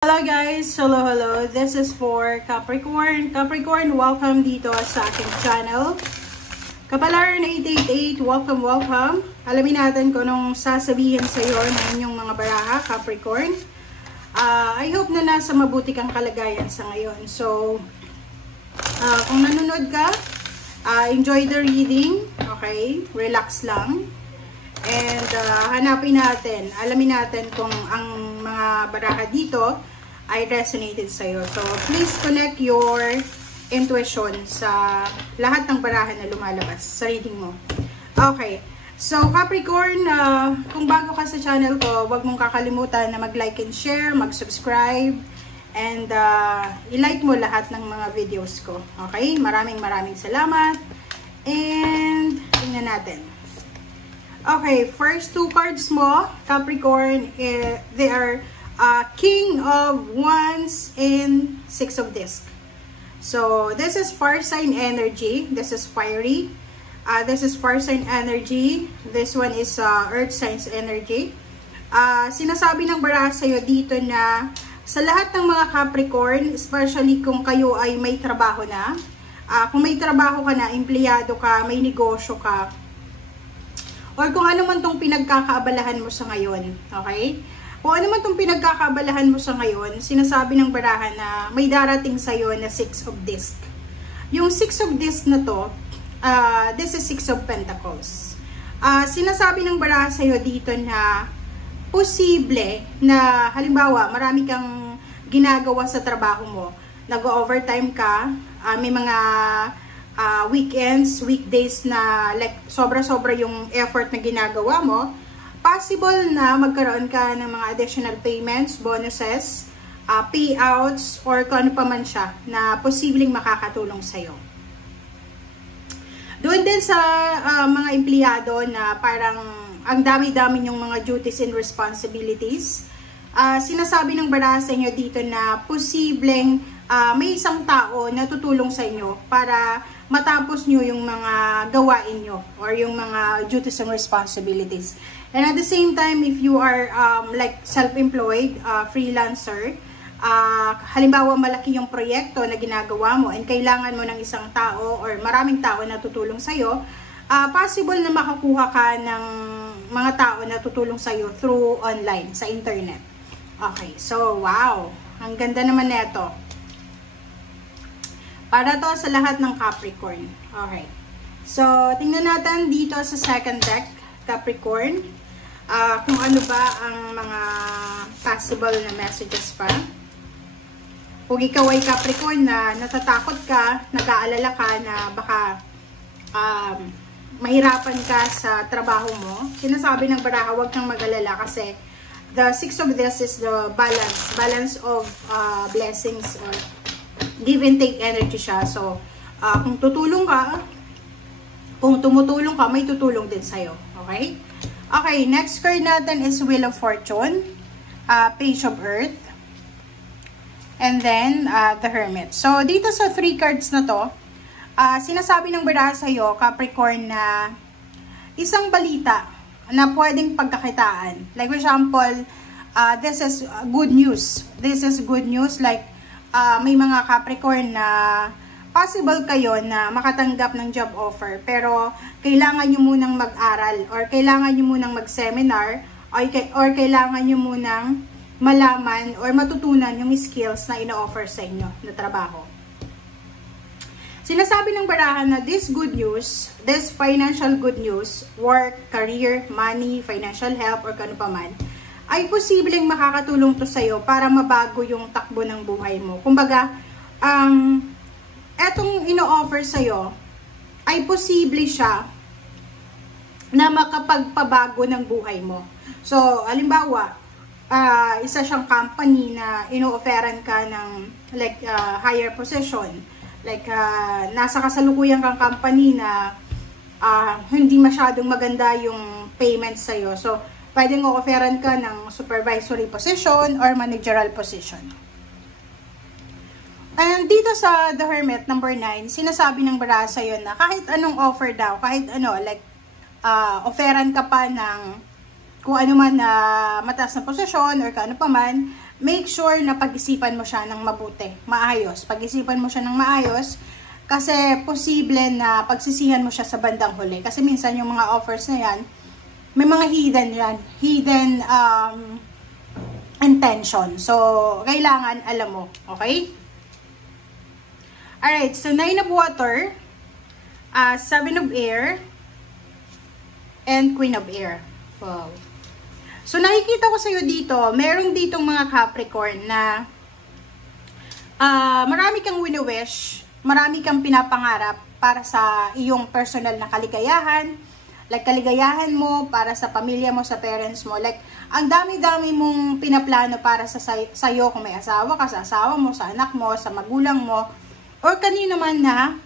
Hello guys! Hello! This is for Capricorn. Capricorn, welcome dito sa aking channel. Kapalaran 888, welcome. Alamin natin kung anong sasabihin sa iyo ng inyong mga baraha, Capricorn. I hope na nasa mabuti kang kalagayan sa ngayon. So, kung nanonood ka, enjoy the reading. Okay? Relax lang. And hanapin natin, alamin natin kung ang mga baraha dito ay resonated sa'yo. So, please connect your intuition sa lahat ng baraha na lumalabas sa reading mo. Okay. So, Capricorn, kung bago ka sa channel ko, huwag mong kakalimutan na mag-like and share, mag-subscribe, and i-like mo lahat ng mga videos ko. Okay? Maraming salamat. And, tingnan natin. Okay, first two cards mo, Capricorn, they are King of Wands and Six of Discs. So, this is fire sign energy. This is fiery. This is fire sign energy. This one is earth signs energy. Sinasabi ng baraha sa'yo dito na sa lahat ng mga Capricorn, especially kung kayo ay may trabaho na, kung may trabaho ka na, empleyado ka, may negosyo ka, or kung ano man tong pinagkakaabalahan mo sa ngayon, okay? Kung ano man tong pinagkakaabalahan mo sa ngayon, sinasabi ng baraha na may darating sa'yo na Six of Discs. Yung Six of Discs na to, this is Six of Pentacles. Sinasabi ng baraha sa'yo dito na posible na, halimbawa, marami kang ginagawa sa trabaho mo, nag-overtime ka, may mga weekends, weekdays na like sobra-sobra yung effort na ginagawa mo, possible na magkaroon ka ng mga additional payments, bonuses, payouts, or kung ano pa man siya na posibleng makakatulong sa'yo. Doon din sa mga empleyado na parang ang dami-dami yung mga duties and responsibilities, sinasabi ng baraha sa inyo dito na posibleng may isang tao na tutulong sa inyo para matapos nyo yung mga gawain nyo or yung mga duties and responsibilities. And at the same time, if you are like self-employed, freelancer, halimbawa malaki yung proyekto na ginagawa mo and kailangan mo ng isang tao or maraming tao na tutulong sa'yo, possible na makakuha ka ng mga tao na tutulong sa'yo through online, sa internet. Okay, so wow, ang ganda naman neto. Para to sa lahat ng Capricorn. Okay. So, tingnan natin dito sa second deck, Capricorn. Kung ano ba ang mga possible na messages pa. Kung ikaw ay Capricorn na natatakot ka, nag-aalala ka na baka mahirapan ka sa trabaho mo, sinasabi ng baraha, huwag kang mag-alala kasi the Six of This is the balance of blessings or give and take energy siya. So, kung tutulong ka, kung tumutulong ka, may tutulong din sa'yo. Okay? Okay, next card natin is Wheel of Fortune, Page of Earth, and then the Hermit. So, dito sa 3 cards na to, sinasabi ng baraha sa'yo, Capricorn, na isang balita na pwedeng pagkakitaan. Like, for example, this is good news. This is good news, like, may mga Capricorn na possible kayo na makatanggap ng job offer pero kailangan nyo munang mag-aral or kailangan nyo munang mag-seminar or kailangan nyo munang malaman or matutunan yung skills na ino-offer sa inyo na trabaho. Sinasabi ng baraha na this good news, this financial good news, work, career, money, financial help or kano pa man, ay posibleng makakatulong to sa'yo para mabago yung takbo ng buhay mo. Kumbaga, etong ino-offer sa'yo, ay posible siya na makapagpabago ng buhay mo. So, halimbawa, isa siyang company na ino-offeran ka ng like higher position. Like, nasa kasalukuyan kang company na hindi masyadong maganda yung payment sa'yo. So, pwedeng o-offeran ka ng supervisory position or managerial position. And dito sa The Hermit, number 9, sinasabi ng baraha sa'yo na kahit anong offer daw, kahit ano, like, offeran ka pa ng kung ano man na mataas na posisyon or kaano pa man, make sure na pag-isipan mo siya ng mabuti, maayos. Pag-isipan mo siya ng maayos kasi posible na pagsisihan mo siya sa bandang huli. Kasi minsan yung mga offers na yan, may mga hidden yan. Hidden intention. So, kailangan alam mo. Okay? Alright, so 9 of water, 7 of air, and Queen of air. Wow. So, nakikita ko sa'yo dito, merong ditong mga Capricorn na marami kang wini-wish, marami kang pinapangarap para sa iyong personal na kaligayahan, like kaligayahan mo, para sa pamilya mo, sa parents mo. Like, ang dami-dami mong pinaplano para sa sa'yo kung may asawa ka, sa asawa mo, sa anak mo, sa magulang mo, or kanino man na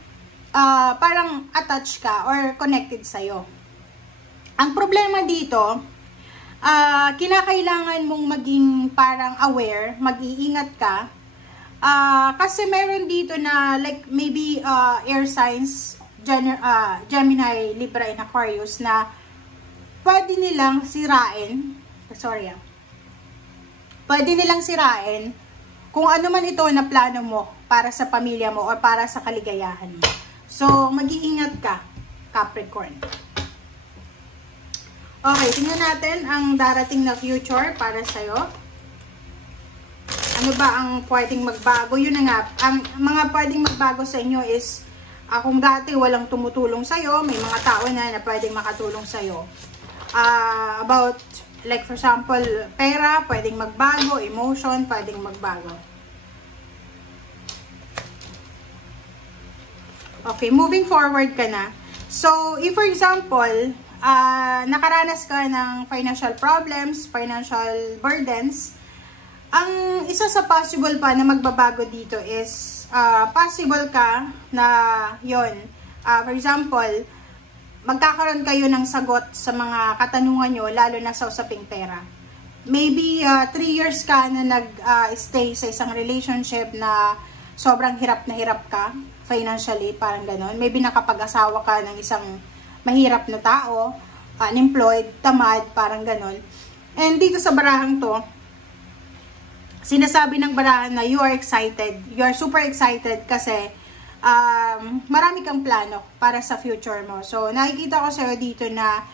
parang attached ka or connected sa'yo. Ang problema dito, kinakailangan mong maging parang aware, mag-iingat ka, kasi meron dito na like maybe air signs, Gemini, Libra, and Aquarius na pwede nilang sirain, pwede nilang sirain kung ano man ito na plano mo para sa pamilya mo or para sa kaligayahan mo. So, mag-iingat ka, Capricorn. Okay, tingnan natin ang darating na future para sa'yo. Ano ba ang pwedeng magbago? Yun na nga, ang mga pwedeng magbago sa inyo is, kung dati walang tumutulong sa'yo, may mga tao na pwedeng makatulong sa'yo. About, like for example, pera, pwedeng magbago, emotion, pwedeng magbago. Okay, moving forward ka na. So, if for example, nakaranas ka ng financial problems, financial burdens, ang isa sa possible pa na magbabago dito is, possible ka na yon. For example, magkakaroon kayo ng sagot sa mga katanungan nyo, lalo na sa usaping pera. Maybe 3 years ka na nag-stay sa isang relationship na sobrang hirap na hirap ka, financially, parang ganon. Maybe nakapag-asawa ka ng isang mahirap na tao, unemployed, tamad, parang ganon. And dito sa barahang to, sinasabi ng barahan na you are excited. You are super excited kasi marami kang plano para sa future mo. So, nakikita ko sa'yo dito na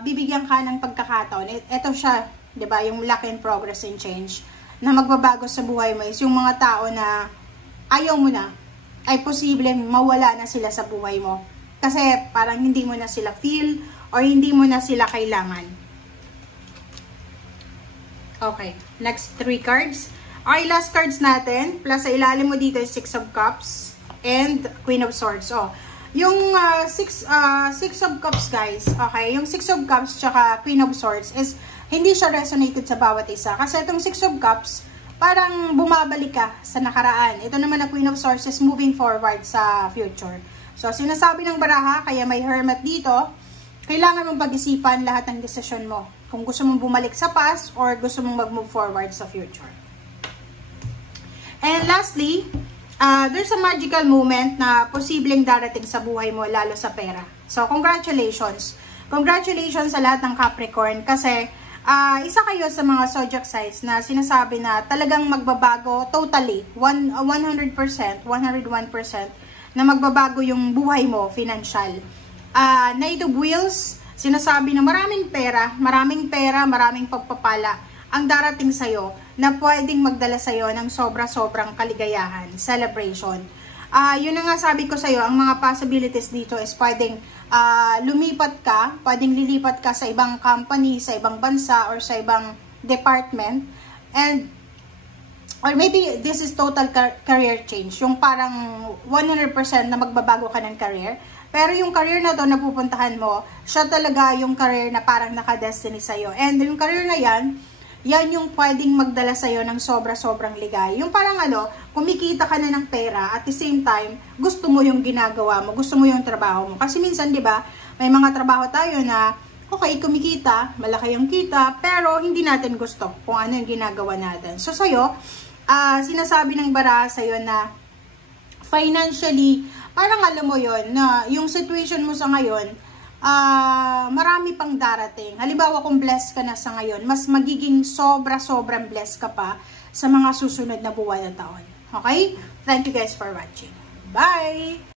bibigyan ka ng pagkakataon. Ito siya, diba, yung luck and progress and change na magbabago sa buhay mo is yung mga tao na ayaw mo na, ay posibleng mawala na sila sa buhay mo. Kasi parang hindi mo na sila feel or hindi mo na sila kailangan. Okay, next 3 cards. Okay, last cards natin. Plus sa ilalim mo dito is 6 of Cups and Queen of Swords. Oh, yung 6 of Cups, guys. Okay, yung 6 of Cups tsaka Queen of Swords is hindi siya resonated sa bawat isa. Kasi itong 6 of Cups, parang bumabalik ka sa nakaraan. Ito naman na Queen of Swords is moving forward sa future. So, sinasabi ng baraha, kaya may Hermit dito, kailangan mong pag-isipan lahat ng desisyon mo. Kung gusto mong bumalik sa past or gusto mong mag-move forward sa future. And lastly, there's a magical moment na posibleng darating sa buhay mo, lalo sa pera. So, congratulations. Congratulations sa lahat ng Capricorn kasi isa kayo sa mga zodiac signs na sinasabi na talagang magbabago totally, 100%, 101% na magbabago yung buhay mo, financial. Knight of Wheels, sinasabi na maraming pera, maraming pagpapala ang darating sa'yo na pwedeng magdala sa'yo ng sobra-sobrang kaligayahan, celebration. Yun na nga sabi ko sa'yo, ang mga possibilities dito is pwedeng lumipat ka, pwedeng lilipat ka sa ibang company, sa ibang bansa, or sa ibang department, and or maybe this is total career change, yung parang 100% na magbabago ka ng career, pero yung career na to na pupuntahan mo, siya talaga yung career na parang naka-destiny sa'yo, and yung career na yan yung pwedeng magdala sa'yo ng sobra-sobrang ligay. Yung parang kumikita ka na ng pera, at the same time, gusto mo yung ginagawa mo, gusto mo yung trabaho mo. Kasi minsan, di ba, may mga trabaho tayo na, okay, kumikita, malaki yung kita, pero hindi natin gusto kung ano yung ginagawa natin. So, sa'yo, sinasabi ng bara sa'yo na, financially, parang alam mo yon na yung situation mo sa ngayon, marami pang darating. Halimbawa kung blessed ka na sa ngayon, mas magiging sobrang blessed ka pa sa mga susunod na buwan at taon. Okay? Thank you guys for watching. Bye!